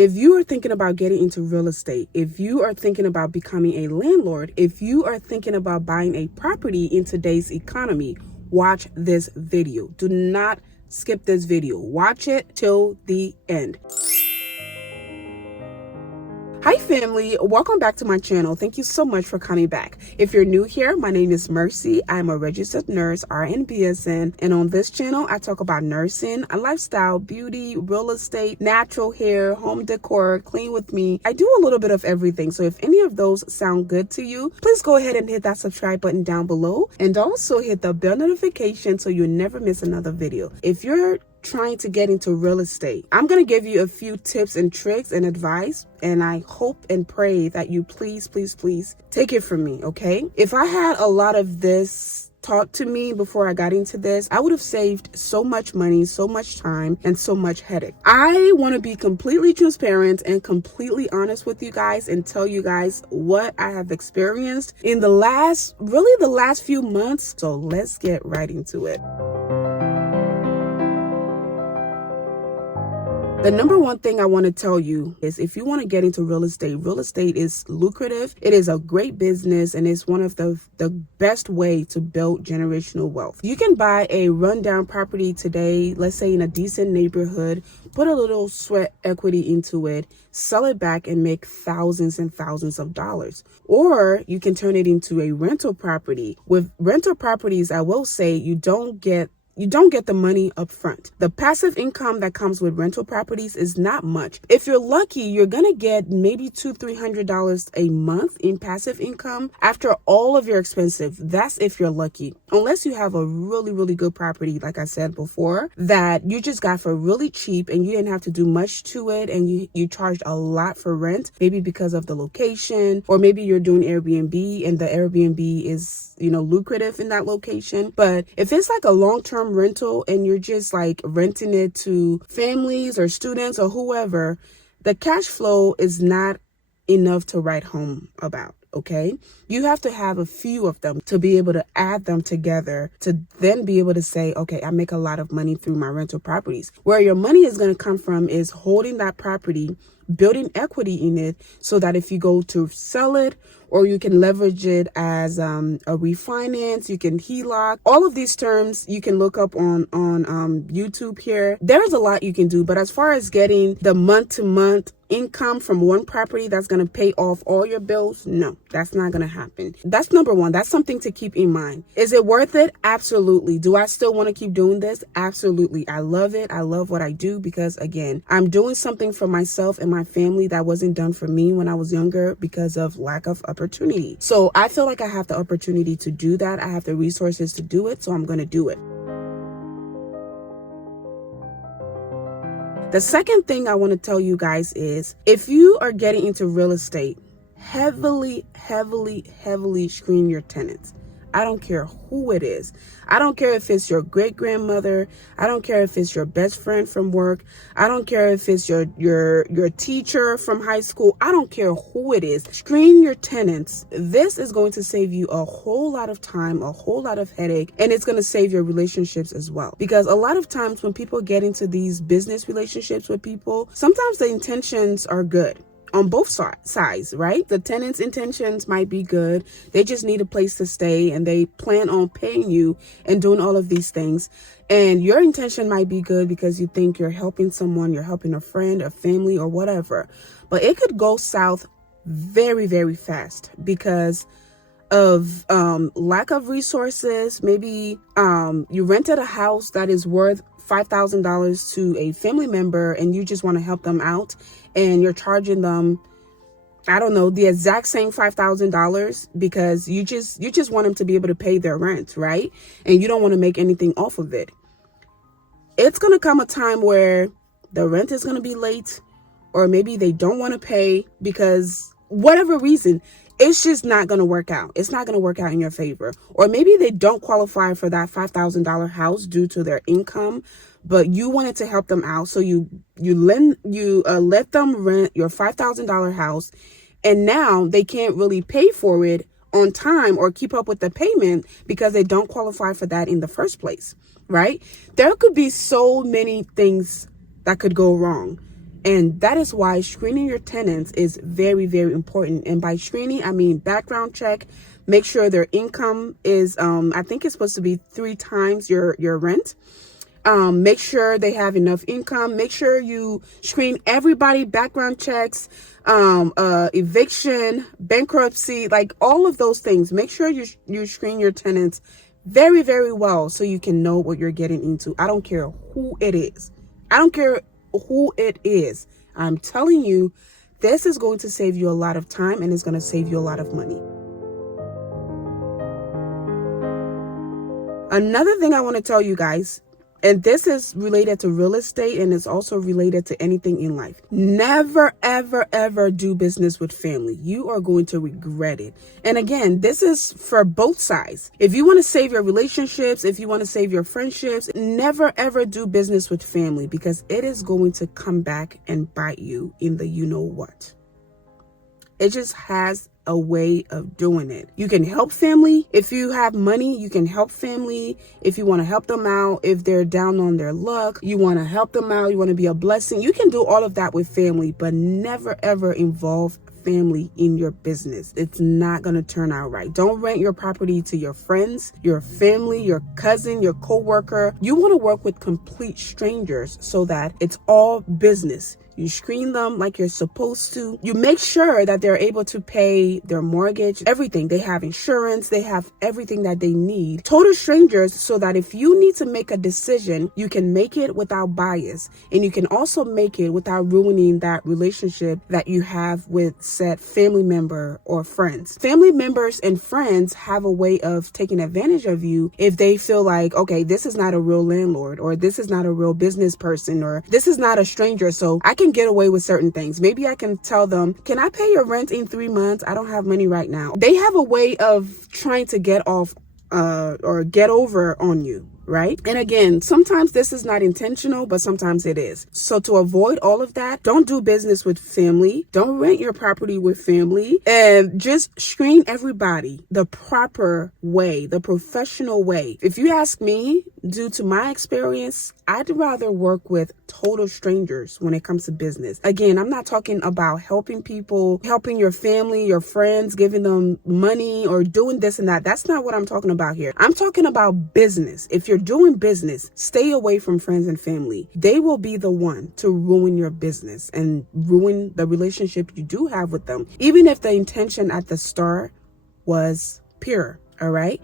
If you are thinking about getting into real estate, if you are thinking about becoming a landlord, if you are thinking about buying a property in today's economy, watch this video. Do not skip this video. Watch it till the end. Hi family, welcome back to my channel. Thank you so much for coming back. If you're new here, my name is Mercy. I'm a registered nurse, RN BSN, and on this channel, I talk about nursing, lifestyle, beauty, real estate, natural hair, home decor, clean with me. I do a little bit of everything, so if any of those sound good to you, please go ahead and hit that subscribe button down below, and also hit the bell notification so you never miss another video. If you're trying to get into real estate, I'm going to give you a few tips and tricks and advice, and I hope and pray that you please take it from me, okay? If I had a lot of this taught to me before I got into this, I would have saved so much money, so much time, and so much headache. I want to be completely transparent and completely honest with you guys and tell you guys what I have experienced in the last few months. So let's get right into it. The number one thing I want to tell you is if you want to get into real estate is lucrative. It is a great business, and it's one of the best way to build generational wealth. You can buy a rundown property today, let's say in a decent neighborhood, put a little sweat equity into it, sell it back and make thousands and thousands of dollars. Or you can turn it into a rental property. With rental properties, I will say you don't get the money up front. The passive income that comes with rental properties is not much. If you're lucky, you're gonna get maybe $200-300 a month in passive income after all of your expenses. That's if you're lucky. Unless you have a really good property, like I said before, that you just got for really cheap and you didn't have to do much to it, and you charged a lot for rent, maybe because of the location, or maybe you're doing Airbnb and the Airbnb is lucrative in that location. But if it's like a long-term rental and you're just like renting it to families or students or whoever, the cash flow is not enough to write home about. Okay, you have to have a few of them to be able to add them together to then be able to say, okay, I make a lot of money through my rental properties. Where your money is going to come from is holding that property, building equity in it, so that if you go to sell it, or you can leverage it as a refinance, you can HELOC. All of these terms you can look up on YouTube here. There's a lot you can do, but as far as getting the month-to-month income from one property that's going to pay off all your bills, no, that's not going to happen. That's number one. That's something to keep in mind. Is it worth it? Absolutely. Do I still want to keep doing this? Absolutely. I love it. I love what I do because, again, I'm doing something for myself and my family that wasn't done for me when I was younger because of lack of opportunity. So I feel like I have the opportunity to do that. I have the resources to do it, so I'm going to do it. The second thing I want to tell you guys is if you are getting into real estate, heavily screen your tenants. I don't care who it is. I don't care if it's your great grandmother. I don't care if it's your best friend from work. I don't care if it's your teacher from high school. I don't care who it is. Screen your tenants. This is going to save you a whole lot of time, a whole lot of headache, and it's going to save your relationships as well. Because a lot of times when people get into these business relationships with people, sometimes the intentions are good. On both sides, right? The tenant's intentions might be good. They just need a place to stay and they plan on paying you and doing all of these things. And your intention might be good because you think you're helping someone, you're helping a friend, a family, or whatever. But it could go south very fast because of lack of resources. Maybe you rented a house that is worth $5,000 to a family member and you just want to help them out, and you're charging them, I don't know, the exact same $5,000 because you just want them to be able to pay their rent, right? And you don't want to make anything off of it. It's going to come a time where the rent is going to be late, or maybe they don't want to pay because whatever reason, it's just not going to work out. It's not going to work out in your favor. Or maybe they don't qualify for that $5,000 house due to their income, but you wanted to help them out. So you let them rent your $5,000 house, and now they can't really pay for it on time or keep up with the payment because they don't qualify for that in the first place, right? There could be so many things that could go wrong. And that is why screening your tenants is very, very important. And by screening, I mean background check, make sure their income is, I think it's supposed to be 3 times your rent. Make sure they have enough income. Make sure you screen everybody, background checks, eviction, bankruptcy, like all of those things. Make sure you screen your tenants very, very well so you can know what you're getting into. I don't care who it is. I don't care who it is. I'm telling you, this is going to save you a lot of time and it's going to save you a lot of money. Another thing I want to tell you guys, and this is related to real estate and it's also related to anything in life. Never, ever, ever do business with family. You are going to regret it. And again, this is for both sides. If you want to save your relationships, if you want to save your friendships, never, ever do business with family because it is going to come back and bite you in the you know what. It just has a way of doing it. You can help family. If you have money, you can help family. If you want to help them out, if they're down on their luck, you want to help them out, you want to be a blessing. You can do all of that with family, but never ever involve family in your business. It's not going to turn out right. Don't rent your property to your friends, your family, your cousin, your coworker. You want to work with complete strangers so that it's all business. You screen them like you're supposed to. You make sure that they're able to pay their mortgage, everything. They have insurance. They have everything that they need. Total strangers so that if you need to make a decision, you can make it without bias. And you can also make it without ruining that relationship that you have with said family member or friends. Family members and friends have a way of taking advantage of you if they feel like, okay, this is not a real landlord, or this is not a real business person, or this is not a stranger. So I can get away with certain things. Maybe I can tell them, can I pay your rent in 3 months? I don't have money right now. They have a way of trying to get off or get over on you. Right? And again, sometimes this is not intentional, but sometimes it is. So to avoid all of that, don't do business with family. Don't rent your property with family, and just screen everybody the proper way, the professional way. If you ask me, due to my experience, I'd rather work with total strangers when it comes to business. Again, I'm not talking about helping people, helping your family, your friends, giving them money or doing this and that. That's not what I'm talking about here. I'm talking about business. If you're doing business, stay away from friends and family. They will be the one to ruin your business and ruin the relationship you do have with them, even if the intention at the start was pure. All right.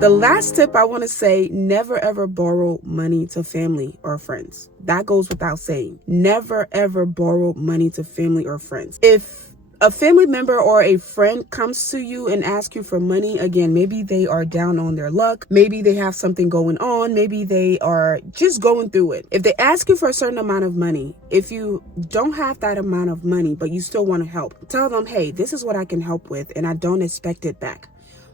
The last tip I want to say, never ever borrow money to family or friends. That goes without saying. Never ever borrow money to family or friends. If a family member or a friend comes to you and asks you for money, again, maybe they are down on their luck. Maybe they have something going on. Maybe they are just going through it. If they ask you for a certain amount of money, if you don't have that amount of money, but you still want to help, tell them, hey, this is what I can help with, and I don't expect it back.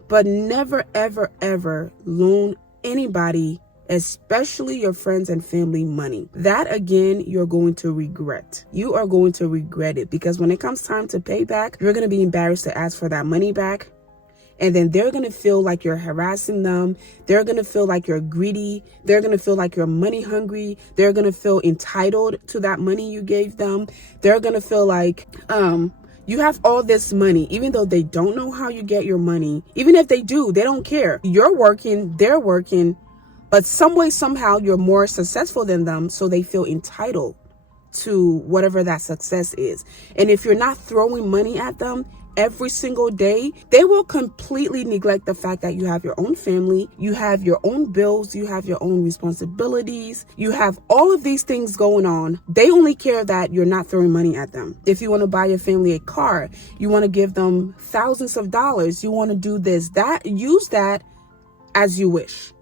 But never, ever, ever loan anybody, especially your friends and family, money. That, again, you're going to regret. You are going to regret it, because when it comes time to pay back, you're going to be embarrassed to ask for that money back. And then they're going to feel like you're harassing them. They're going to feel like you're greedy. They're going to feel like you're money hungry. They're going to feel entitled to that money you gave them. They're going to feel like, you have all this money, even though they don't know how you get your money. Even if they do, they don't care. You're working, they're working, but some way, somehow, you're more successful than them, so they feel entitled to whatever that success is. And if you're not throwing money at them every single day, they will completely neglect the fact that you have your own family, you have your own bills, you have your own responsibilities, you have all of these things going on. They only care that you're not throwing money at them. If you want to buy your family a car, you want to give them thousands of dollars, you want to do this, that, use that as you wish.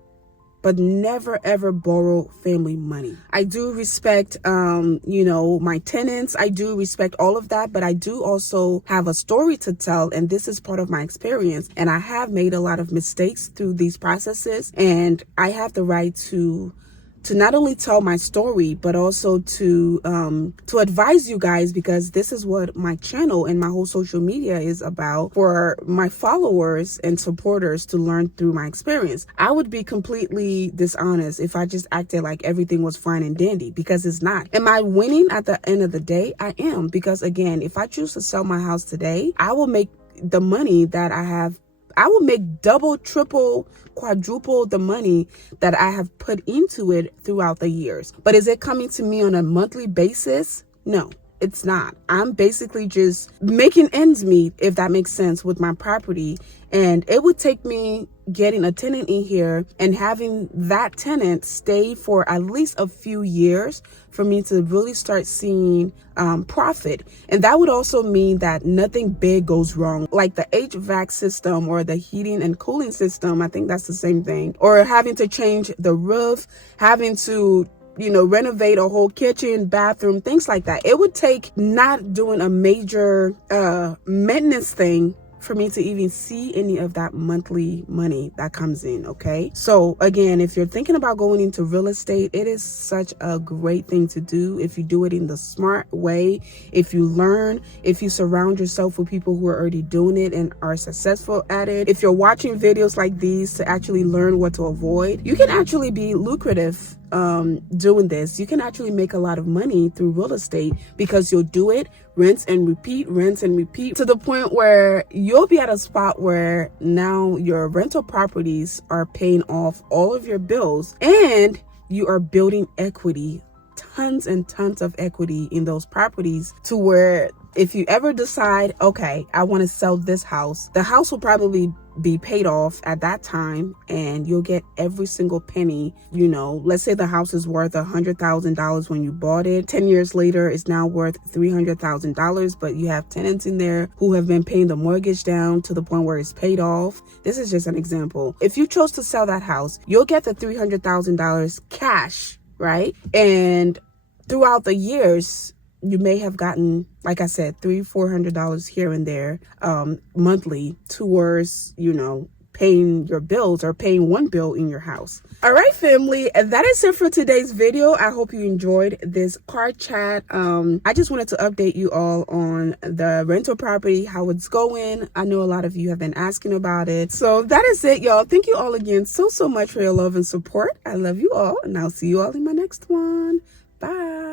But never ever borrow family money. I do respect, my tenants. I do respect all of that, but I do also have a story to tell, and this is part of my experience. And I have made a lot of mistakes through these processes, and I have the right to to not only tell my story, but also to advise you guys, because this is what my channel and my whole social media is about, for my followers and supporters to learn through my experience. I would be completely dishonest if I just acted like everything was fine and dandy, because it's not. Am I winning at the end of the day? I am, because again, if I choose to sell my house today, I will make the money that I will make double, triple, quadruple the money that I have put into it throughout the years. But is it coming to me on a monthly basis? No, it's not. I'm basically just making ends meet, if that makes sense, with my property. And it would take me getting a tenant in here and having that tenant stay for at least a few years for me to really start seeing profit. And that would also mean that nothing big goes wrong, like the HVAC system or the heating and cooling system. I think that's the same thing. Or having to change the roof, having to renovate a whole kitchen, bathroom, things like that. It would take not doing a major maintenance thing for me to even see any of that monthly money that comes in. Okay, so again, if you're thinking about going into real estate, it is such a great thing to do if you do it in the smart way, if you learn, if you surround yourself with people who are already doing it and are successful at it. If you're watching videos like these to actually learn what to avoid, you can actually be lucrative doing this. You can actually make a lot of money through real estate, because you'll do it, rinse and repeat, to the point where you'll be at a spot where now your rental properties are paying off all of your bills, and you are building equity, tons and tons of equity in those properties, to where if you ever decide, okay, I want to sell this house, the house will probably be paid off at that time, and you'll get every single penny. Let's say the house is worth $100,000 when you bought it. 10 years later, it's now worth $300,000, but you have tenants in there who have been paying the mortgage down to the point where it's paid off. This is just an example. If you chose to sell that house, you'll get the $300,000 cash, right? And throughout the years, you may have gotten, like I said, $300-$400 here and there monthly towards, paying your bills or paying one bill in your house. All right, family, that is it for today's video. I hope you enjoyed this car chat. I just wanted to update you all on the rental property, how it's going. I know a lot of you have been asking about it. So that is it, y'all. Thank you all again so much for your love and support. I love you all, and I'll see you all in my next one. Bye.